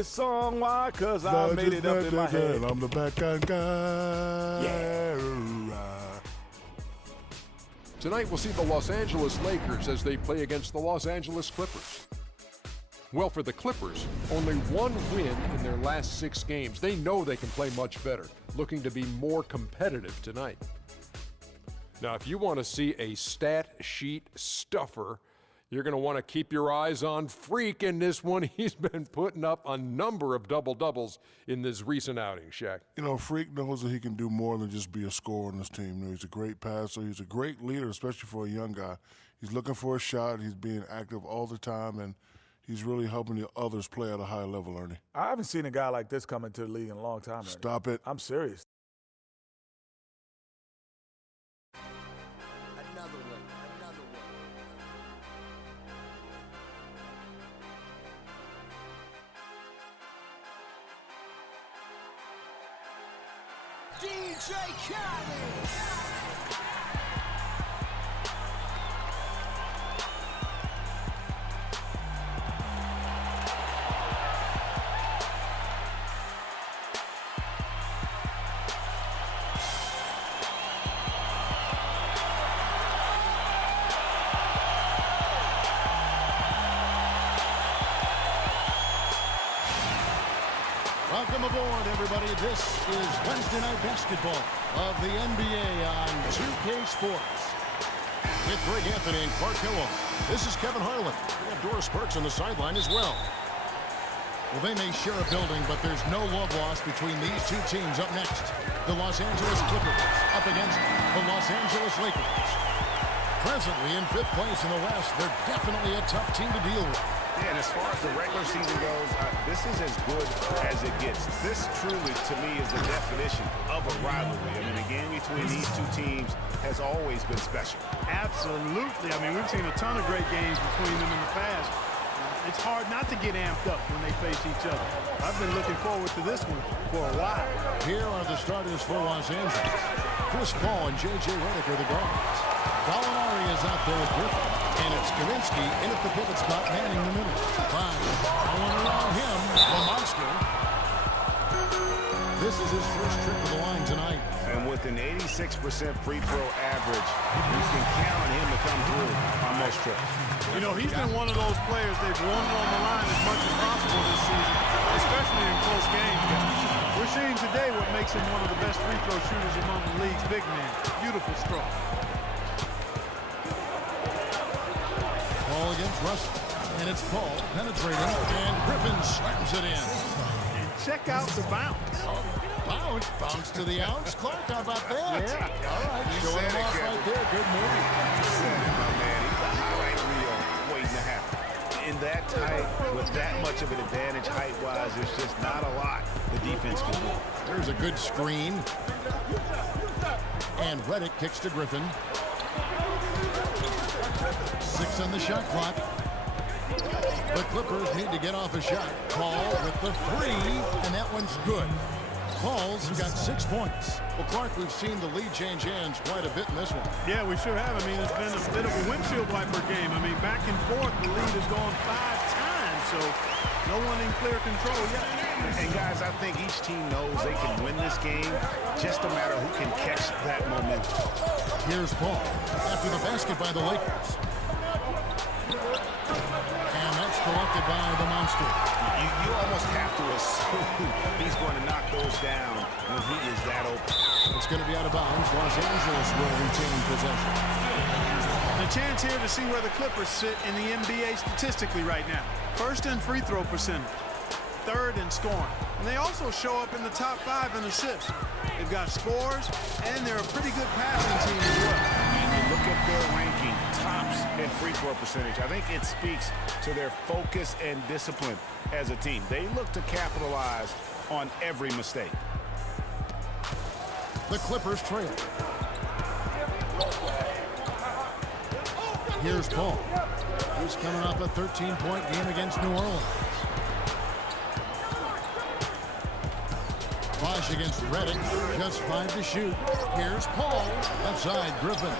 this song. Why? Because I made it up in my head. I'm the backhand guy. Yeah. Tonight we'll see the Los Angeles Lakers as they play against the Los Angeles Clippers. Well, for the Clippers, only one win in their last 6 games. They know they can play much better, looking to be more competitive tonight. Now, if you want to see a stat sheet stuffer, you're going to want to keep your eyes on Freak in this one. He's been putting up a number of double-doubles in this recent outing, Shaq. You know, Freak knows that he can do more than just be a scorer on this team. You know, he's a great passer. He's a great leader, especially for a young guy. He's looking for a shot. He's being active all the time, and he's really helping the others play at a high level, Ernie. I haven't seen a guy like this come into the league in a long time, Ernie. Stop it. I'm serious. DJ Khaled. Welcome aboard, everybody. This is Wednesday Night Basketball of the NBA on 2K Sports. With Greg Anthony and Clark Hillel. This is Kevin Harlan. We have Doris Burks on the sideline as well. Well, they may share a building, but there's no love lost between these two teams. Up next, the Los Angeles Clippers up against the Los Angeles Lakers. Presently in 5th place in the West, they're definitely a tough team to deal with. Yeah, and as far as the regular season goes, this is as good as it gets. This truly, to me, is the definition of a rivalry. I mean, the game between these two teams has always been special. Absolutely. I mean, we've seen a ton of great games between them in the past. It's hard not to get amped up when they face each other. I've been looking forward to this one for a while. Here are the starters for Los Angeles. Chris Paul and J.J. Redick are the guards. Gallinari is out there with Griffin. And it's Kaminsky in at the pivot spot, manning the middle. Fine. No one around him, the monster. This is his first trip to the line tonight. And with an 86% free throw average, you can count on him to come through on most trips. You know, he's been one of those players they've wanted on the line as much as possible this season, especially in close games. We're seeing today what makes him one of the best free throw shooters among the league's big men. Beautiful stroke. Ball against Russell. And it's Paul penetrating, and Griffin slams it in. And check out the bounce. Bounce to the ounce. Clark, how about that? Yeah. All right, showing him off right there. Good move. My man, he's a highlight reel waiting to happen. In that tight, with that much of an advantage height-wise, there's just not a lot the defense can do. There's a good screen. And Redick kicks to Griffin. 6 on the shot clock. The Clippers need to get off a shot. Paul with the 3, and that one's good. Paul's got 6 points. Well, Clark, we've seen the lead change hands quite a bit in this one. Yeah, we sure have. I mean, it's been a bit of a windshield wiper game. I mean, back and forth, the lead has gone 5 times, so no one in clear control yet. And guys, I think each team knows they can win this game, just a matter who can catch that momentum. Here's Paul after the basket by the Lakers. And that's collected by the monster. You almost have to assume he's going to knock those down when he is that open. It's going to be out of bounds. Los Angeles will retain possession. The chance here to see where the Clippers sit in the NBA statistically right now. First in free throw percentage. Third in scoring. And they also show up in the top 5 in assists. They've got scores, and they're a pretty good passing team as well. And you look at their ranking, tops in free throw percentage. I think it speaks to their focus and discipline as a team. They look to capitalize on every mistake. The Clippers trail. Here's Paul, who's coming off a 13-point game against New Orleans. Bosh against Redick, just 5 to shoot. Here's Paul, left side, Griffin.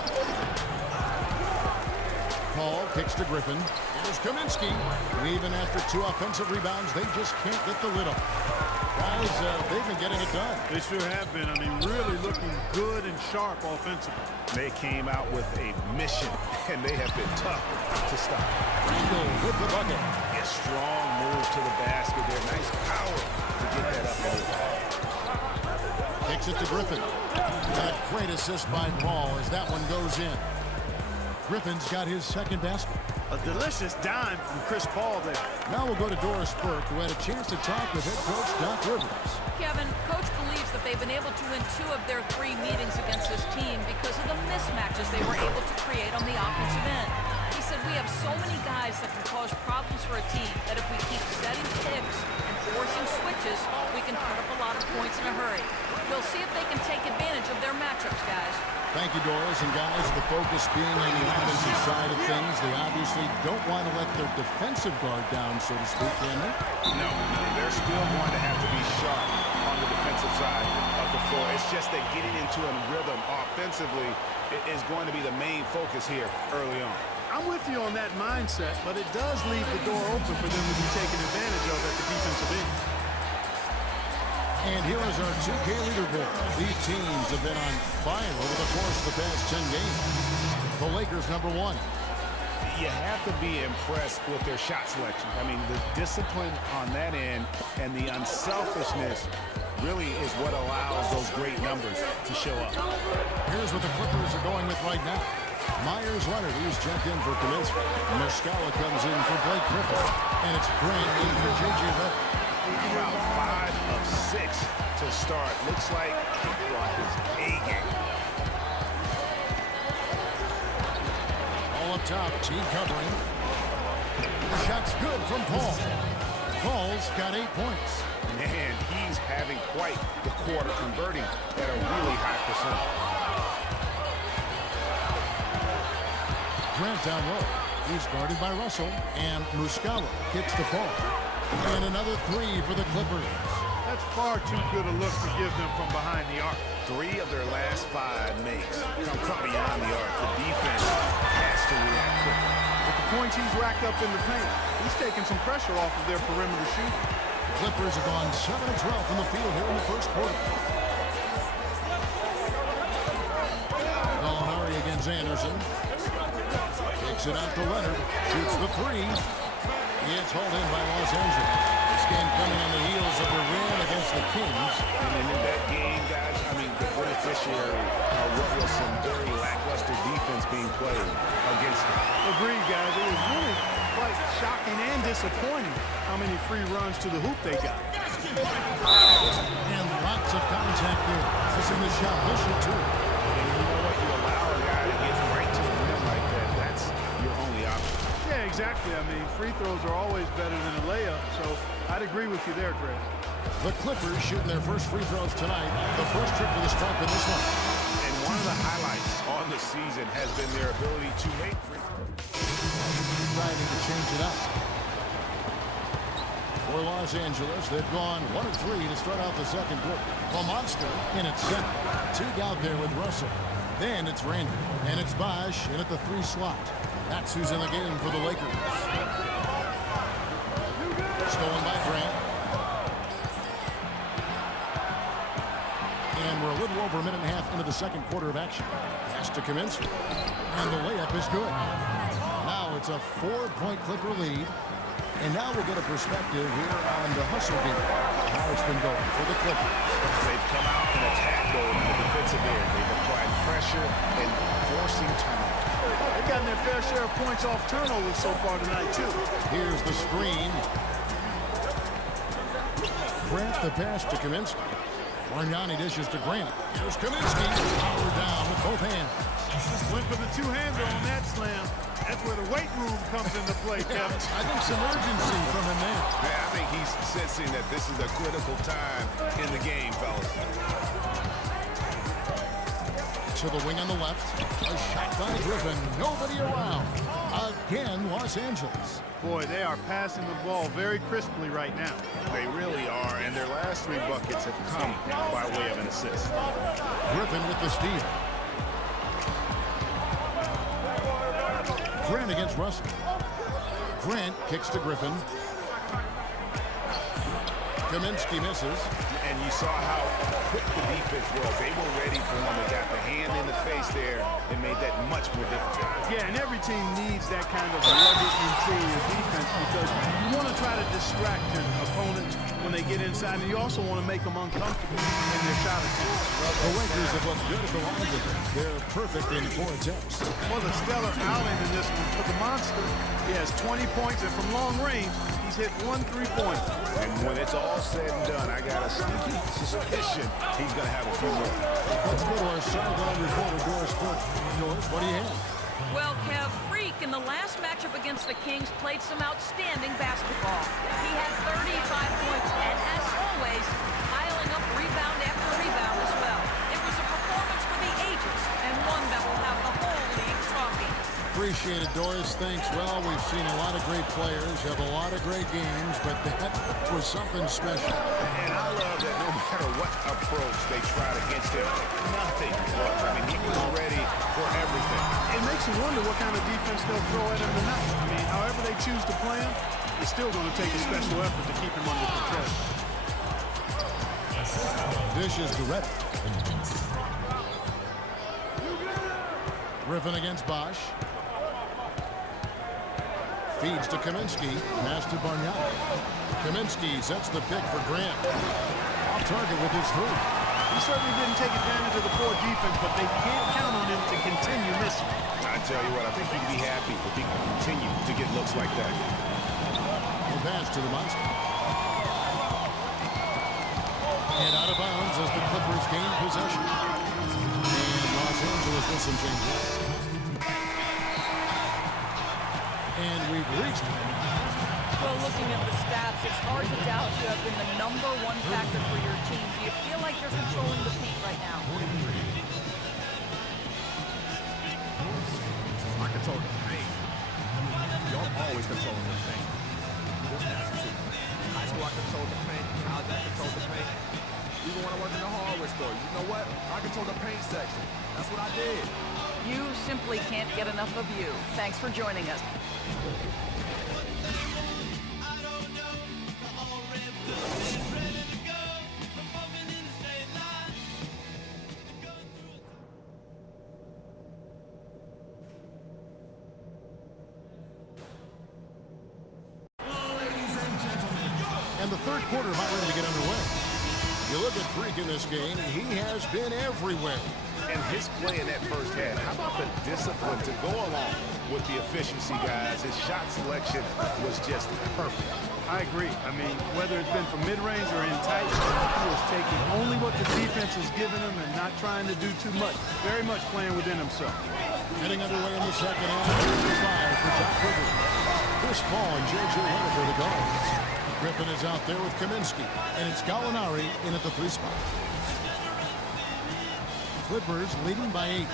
Paul kicks to Griffin, and Here's Kaminsky. Even after 2 offensive rebounds, they just can't get the lid on. Guys, they've been getting it done. They sure have been. I mean, really looking good and sharp offensively. They came out with a mission, and they have been tough to stop. Randall with the bucket. A strong move to the basket there. Nice power to get that up and in. Kicks it to Griffin. That great assist by Paul as that one goes in. Griffin's got his second basket. A delicious dime from Chris Paul there. Now we'll go to Doris Burke, who had a chance to talk with head coach Doc Rivers. Kevin, coach believes that they've been able to win 2 of their 3 meetings against this team because of the mismatches they were able to create on the offensive end. He said we have so many guys that can cause problems for a team that if we keep setting picks and forcing switches, we can put up a lot of points in a hurry. We'll see if they can take advantage of their matchups, guys. Thank you, Doris. And guys, the focus being on the offensive side of things, they obviously don't want to let their defensive guard down, so to speak, can they? No, they're still going to have to be sharp on the defensive side of the floor. It's just that getting into a rhythm offensively is going to be the main focus here early on. I'm with you on that mindset, but it does leave the door open for them to be taken advantage of at the defensive end. And here is our 2K leaderboard. These teams have been on fire over the course of the past 10 games. The Lakers, number 1. You have to be impressed with their shot selection. I mean, the discipline on that end and the unselfishness really is what allows those great numbers to show up. Here's what the Clippers are going with right now. Myers Leonard, who's checked in for Kaminsky. Muscala comes in for Blake Griffin. And it's Grant in for J.J. Redick. About 5 of 6 to start. Looks like he brought his A game. All up top, team covering. The shot's good from Paul. Paul's got 8 points. Man, he's having quite the quarter, converting at a really high percent. Grant down low. He's guarded by Russell, and Muscala hits the ball. And another 3 for the Clippers. That's far too good a look to give them from behind the arc. 3 of their last 5 makes come from beyond the arc. The defense has to react quickly. With the points he's racked up in the paint, he's taking some pressure off of their perimeter shooting. The Clippers have gone 7 of 12 from the field here in the first quarter. Gallinari against Anderson. Kicks it out to Leonard. Shoots the 3. It's hauled in by Los Angeles. This game coming on the heels of the win against the Kings. And in that game, guys, I mean, the beneficiary of what was some very lackluster defense being played against them. Agreed, guys. It was really quite shocking and disappointing how many free runs to the hoop they got. And lots of contact there. Missing the shot. He'll shoot 2. And you know what? You allow a guy to get right to the rim like that. That's your only option. Yeah, exactly. I mean, free throws are always better than a layup, so I'd agree with you there, Greg. The Clippers shooting their first free throws tonight. The first trip to the stripe in this one. And one of the highlights on the season has been their ability to make free throws. Trying to change it up. For Los Angeles, they've gone 1 of 3 to start out the second quarter. The Monster in at center. Teague out there with Russell. Then it's Randy. And it's Bosh in at the 3 slot. That's who's in the game for the Lakers. Stolen by Grant. And we're a little over a minute and a half into the second quarter of action. Pass to Kaminsky. And the layup is good. Now it's a 4-point Clipper lead. And now we'll get a perspective here on the hustle game. How it's been going for the Clippers. They've come out in attack mode in the defensive end. They've applied pressure and forcing turnovers. They've gotten their fair share of points off turnovers so far tonight, too. Here's the screen. Grant the pass to Kaminsky. Bargnani dishes to Grant. Here's Kaminsky. Power down with both hands. Went for the 2-hander on that slam. That's where the weight room comes into play, Kevin. I think some urgency from him there. Yeah, I think he's sensing that this is a critical time in the game, fellas. To the wing on the left. A shot by Griffin. Nobody around. Again, Los Angeles. Boy, they are passing the ball very crisply right now. They really are, and their last 3 buckets have come by way of an assist. Griffin with the steal. Grant against Russell. Grant kicks to Griffin. Kaminsky misses. And you saw how quick the defense was. They were ready for him. They got the hand in the face there and made that much more difficult. Yeah, and every team needs that kind of rugged interior defense because you want to try to distract your opponents when they get inside, and you also want to make them uncomfortable in their shot attempts. The Lakers have looked good at the line with it. They're perfect in 4 attempts. Well, the stellar outing in this one for the Monster. He has 20 points, and from long range, he's hit 1 3-pointer. And when it's all said and done, I got a sneaky suspicion he's going to have a few more. Let's go to our sideline reporter, Doris Burke. Doris, what do you have? Well, Kev, Freak in the last matchup against the Kings played some outstanding basketball. He had 35 points and, as always, piling up rebound after rebound as well. It was a performance for the ages and one that will have the whole league talking. Appreciate it, Doris. Thanks. Well, we've seen a lot of great players have a lot of great games, but that was something special. And I love that no matter what approach they tried against him, nothing worked. I mean, he was ready for everything. It makes you wonder what kind of defense they'll throw at him tonight. I mean, however they choose to play him, it's still going to take a special effort to keep him under control. Dish is direct. Griffin against Bosch. Feeds to Kaminsky. Pass to Bargnani. Kaminsky sets the pick for Grant. Off target with his 3. He certainly didn't take advantage of the poor defense, but they can't count on him to continue missing. I tell you what, I think he'd be happy if he can continue to get looks like that. The pass to the Monster. And out of bounds as the Clippers gain possession. And Los Angeles with some changes. And we've reached. Well, looking at the stats, it's hard to doubt you have been the #1 factor for your team. Do you feel like you're controlling the paint right now? I control the paint. Y'all always controlling the paint. This has to. High school, I control the paint. College, I control the paint. Even when I work in the hardware store, you know what? I control the paint section. That's what I did. You simply can't get enough of you. Thanks for joining us. And the third quarter about ready to get underway. You look at Freak in this game, he has been everywhere. And his play in that first half, how about the discipline to go along with the efficiency, guys? His shot selection was just perfect. I agree. I mean, whether it's been from mid-range or in tight, he was taking only what the defense is giving him and not trying to do too much. Very much playing within himself. Heading underway in the second half, 35 for Doc Rivers. Chris Paul and J.J. Redick for the guards. Griffin is out there with Kaminsky, and it's Gallinari in at the 3 spot. Clippers leading by 8.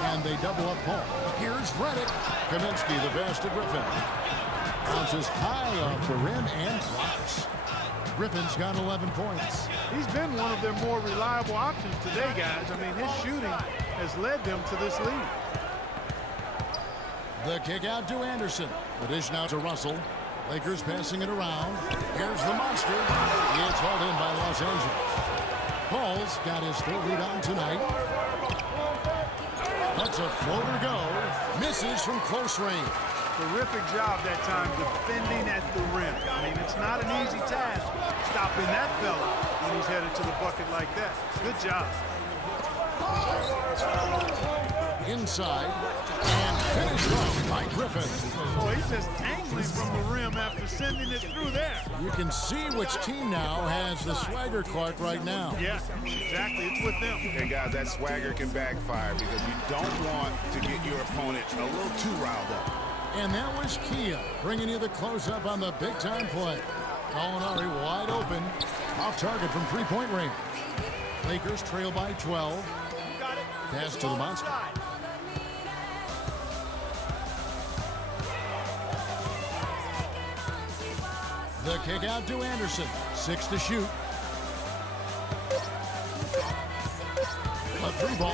And they double up Paul. Here's Redick. Kaminsky, the pass to Griffin. Bounces high off the rim and drops. Griffin's got 11 points. He's been one of their more reliable options today, guys. I mean, his shooting has led them to this lead. The kick out to Anderson. The dish now to Russell. Lakers passing it around. Here's the Monster. It's hauled in by Los Angeles. Paul's got his 3rd rebound tonight. Lets a floater go. Misses from close range. Terrific job that time defending at the rim. I mean, it's not an easy task stopping that fella when he's headed to the bucket like that. Good job. Inside and finished off by Griffin. Boy, he's just angling from the rim after sending it through there. You can see which team now has the swagger Clark right now. Yeah, exactly. It's with them. And guys, that swagger can backfire because you don't want to get your opponent a little too riled up. And that was Kia bringing you the close-up on the big-time play. Gallinari wide open, off target from 3-point range. Lakers trail by 12. Pass to the Monster. The kick out to Anderson. 6 to shoot. A 3 ball.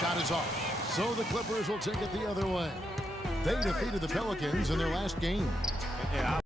Shot is off. So the Clippers will take it the other way. They defeated the Pelicans in their last game.